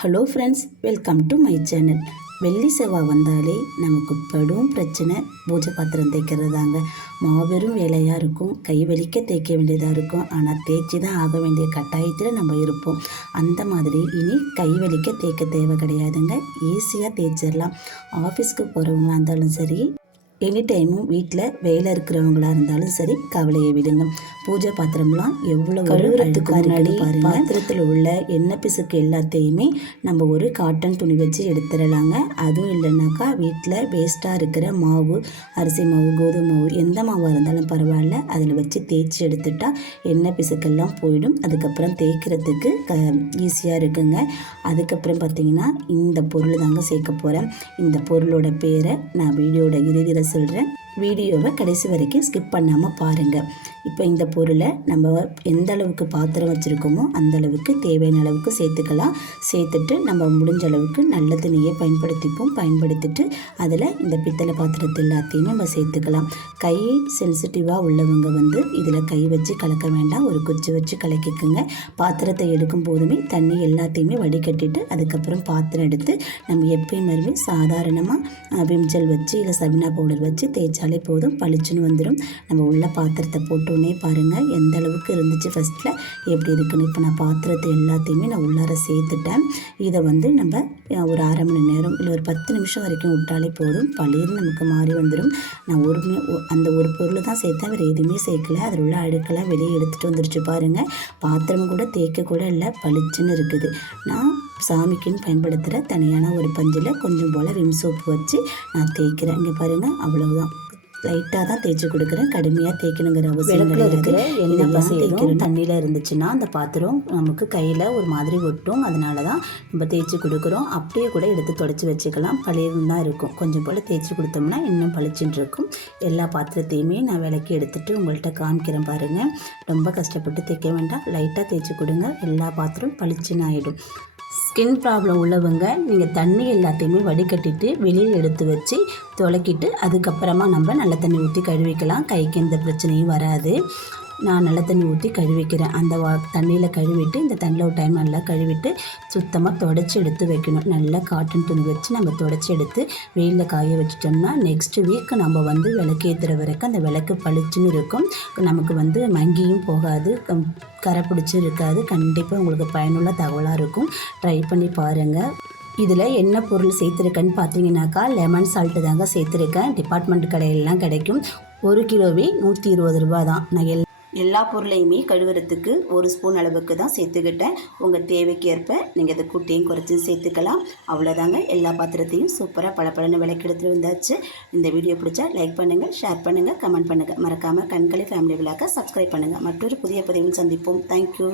Hello friends, welcome to my channel. வெள்ளி செவ்வாய் வந்தாலே நமக்கு படும் பிரச்சனை பூஜை பாத்திரம் தேய்க்கிறது தாங்க. மாபெரும் வேலையாக இருக்கும், கை வலிக்க தேய்க்க வேண்டியதாக இருக்கும். ஆனால் தேய்ச்சி தான் ஆக வேண்டிய கட்டாயத்தில் நம்ம இருப்போம். அந்த மாதிரி இனி கை வலிக்க தேய்க்க தேவை கிடையாதுங்க, ஈஸியாக தேய்ச்சிடலாம். ஆஃபீஸ்க்கு போகிறவங்களா இருந்தாலும் சரி, எனி டைமும் வீட்டில் வேலை இருக்கிறவங்களா இருந்தாலும் சரி, கவலையை விடுங்க. பூஜை பாத்திரம்லாம் எவ்வளோ கழுவுறதுக்கு முன்னாடி பாத்திரத்தில் உள்ள எண்ணெய் பிசுக்கு எல்லாத்தையுமே நம்ம ஒரு காட்டன் துணி வச்சு எடுத்துடலாங்க. அதுவும் இல்லைனாக்கா வீட்டில் வேஸ்ட்டாக இருக்கிற மாவு, அரிசி மாவு, கோதுமை மாவு, எந்த மாவாக இருந்தாலும் பரவாயில்ல, அதில் வச்சு தேய்ச்சி எடுத்துட்டா எண்ணெய் பிசுக்கெல்லாம் போயிடும். அதுக்கப்புறம் தேய்க்கிறதுக்கு ஈஸியாக இருக்குங்க. அதுக்கப்புறம் பார்த்திங்கன்னா இந்த பொருள் தாங்க சேர்க்க போகிறேன். இந்த பொருளோட பேரை நான் வீடியோட இறுதியில் சொல்கிறேன். வீடியோவை கடைசி வரைக்கும் ஸ்கிப் பண்ணாமல் பாருங்கள். இப்போ இந்த பொருளை நம்ம எந்த அளவுக்கு பாத்திரம் வச்சுருக்கோமோ அந்த அளவுக்கு தேவையான அளவுக்கு சேர்த்துக்கலாம். சேர்த்துட்டு நம்ம முடிஞ்ச அளவுக்கு நல்ல தண்ணியை பயன்படுத்திட்டு அதில் இந்த பித்தளை பாத்திரத்தை எல்லாத்தையுமே நம்ம சேர்த்துக்கலாம். கை சென்சிட்டிவாக உள்ளவங்க இதில் கை வச்சு கலக்க வேண்டாம், ஒரு குச்சி வச்சு கலக்கிக்குங்க. பாத்திரத்தை எடுக்கும் போதுமே தண்ணி எல்லாத்தையுமே வடிகட்டிட்டு அதுக்கப்புறம் பாத்திரம் எடுத்து நம்ம எப்பயுமே சாதாரணமாக விம்ஜல் வச்சு இல்லை சபினா பவுடர் வச்சு தேய்ச்சாலே போதும், பளிச்சுன்னு வந்துடும். நம்ம உள்ள பாத்திரத்தை போட்டோன்னே பாருங்கள் எந்த அளவுக்கு இருந்துச்சு, ஃபஸ்ட்டில் எப்படி இருக்குன்னு. இப்போ நான் பாத்திரத்தை எல்லாத்தையுமே நான் உள்ளார சேர்த்துட்டேன். இதை நம்ம ஒரு அரை மணி நேரம் இல்லை ஒரு 10 நிமிஷம் வரைக்கும் விட்டாலே போதும், பளிர்னு நமக்கு மாறி வந்துடும். நான் அந்த ஒரு பொருள் தான் சேர்த்தேன், வேறு எதுவுமே சேர்க்கல. அதில் உள்ள அழுக்கெல்லாம் வெளியே எடுத்துகிட்டு வந்துருச்சு பாருங்கள். பாத்திரம் கூட தேய்க்க கூட இல்லை, பளிச்சுன்னு இருக்குது. நான் சாமிக்குன்னு பயன்படுத்துகிற தனியான ஒரு பஞ்சில் கொஞ்சம் போல் விம் சோப்பு வச்சு நான் தேய்க்கிறேன். இங்கே பாருங்கள், அவ்வளவுதான். லைட்டாக தான் தேய்ச்சி கொடுக்குறேன், கடுமையாக தேய்க்கணுங்கிற அவசியம் இருக்கிற தேய்க்கணும். தண்ணியில் இருந்துச்சுன்னா அந்த பாத்திரம் நமக்கு கையில் ஒரு மாதிரி ஒட்டும், அதனால தான் நம்ம தேய்ச்சி கொடுக்குறோம். அப்படியே கூட எடுத்து தொடச்சி வச்சுக்கலாம், பளிர்னு தான் இருக்கும். கொஞ்சம் போல் தேய்ச்சி கொடுத்தோம்னா இன்னும் பளிச்சுன்னு இருக்கும். எல்லா பாத்திரத்தையுமே நான் விளக்கி எடுத்துகிட்டு உங்கள்கிட்ட காமிக்கிறேன் பாருங்கள். ரொம்ப கஷ்டப்பட்டு தேய்க்க வேண்டாம், லைட்டாக தேய்ச்சி கொடுங்க, எல்லா பாத்திரம் பளிச்சுன்னு ஆகிடும். ஸ்கின் ப்ராப்ளம் உள்ளவங்க நீங்கள் தண்ணி எல்லாத்தையுமே வடிகட்டிட்டு வெளியில் எடுத்து வச்சு துளக்கிட்டு அதுக்கப்புறமா நம்ம நல்ல தண்ணி ஊற்றி கழுவிக்கலாம். கைக்கு எந்த பிரச்சனையும் வராது. நான் நல்ல தண்ணி ஊற்றி கழுவிக்கிறேன். அந்த தண்ணியில் கழுவிட்டு இந்த தண்ணியில் ஒரு டைம் நல்லா கழுவிட்டு சுத்தமாக தொடச்சி எடுத்து வைக்கணும். நல்லா காட்டன் துணி வச்சு நம்ம தொடச்சி எடுத்து வெயிலில் காய வச்சிட்டோம்னா நெக்ஸ்ட் வீக் நம்ம விளக்கேற்றுற வரைக்கும் அந்த விளக்கு பளிச்சுன்னு இருக்கும். நமக்கு மங்கியும் போகாது, கரை பிடிச்சி இருக்காது. கண்டிப்பாக உங்களுக்கு பயனுள்ள தகவலாக இருக்கும். ட்ரை பண்ணி பாருங்கள். இதில் என்ன பொருள் சேர்த்துருக்கேன்னு பார்த்தீங்கன்னாக்கா லெமன் சால்ட்டு தாங்க சேர்த்துருக்கேன். டிபார்ட்மெண்ட் கடையிலலாம் கிடைக்கும். 1 கிலோவே 120 ரூபா தான். நான் எல்லா பொருளையுமே கழுவுறதுக்கு 1 ஸ்பூன் அளவுக்கு தான் சேர்த்துக்கிட்டேன். உங்கள் தேவைக்கு ஏற்ப நீங்கள் அதை கூட்டியும் குறைச்சியும் சேர்த்துக்கலாம். அவ்வளோதாங்க. எல்லா பாத்திரத்தையும் சூப்பராக பளபளன்னு விளக்கெடுத்துட்டு வந்தாச்சு. இந்த வீடியோ பிடிச்சா லைக் பண்ணுங்கள், ஷேர் பண்ணுங்கள், கமெண்ட் பண்ணுங்கள். மறக்காமல் கண்களி ஃபேமிலி விழாக்க சப்ஸ்கிரைப் பண்ணுங்கள். மற்றொரு புதிய பதிவில் சந்திப்போம். தேங்க்யூ.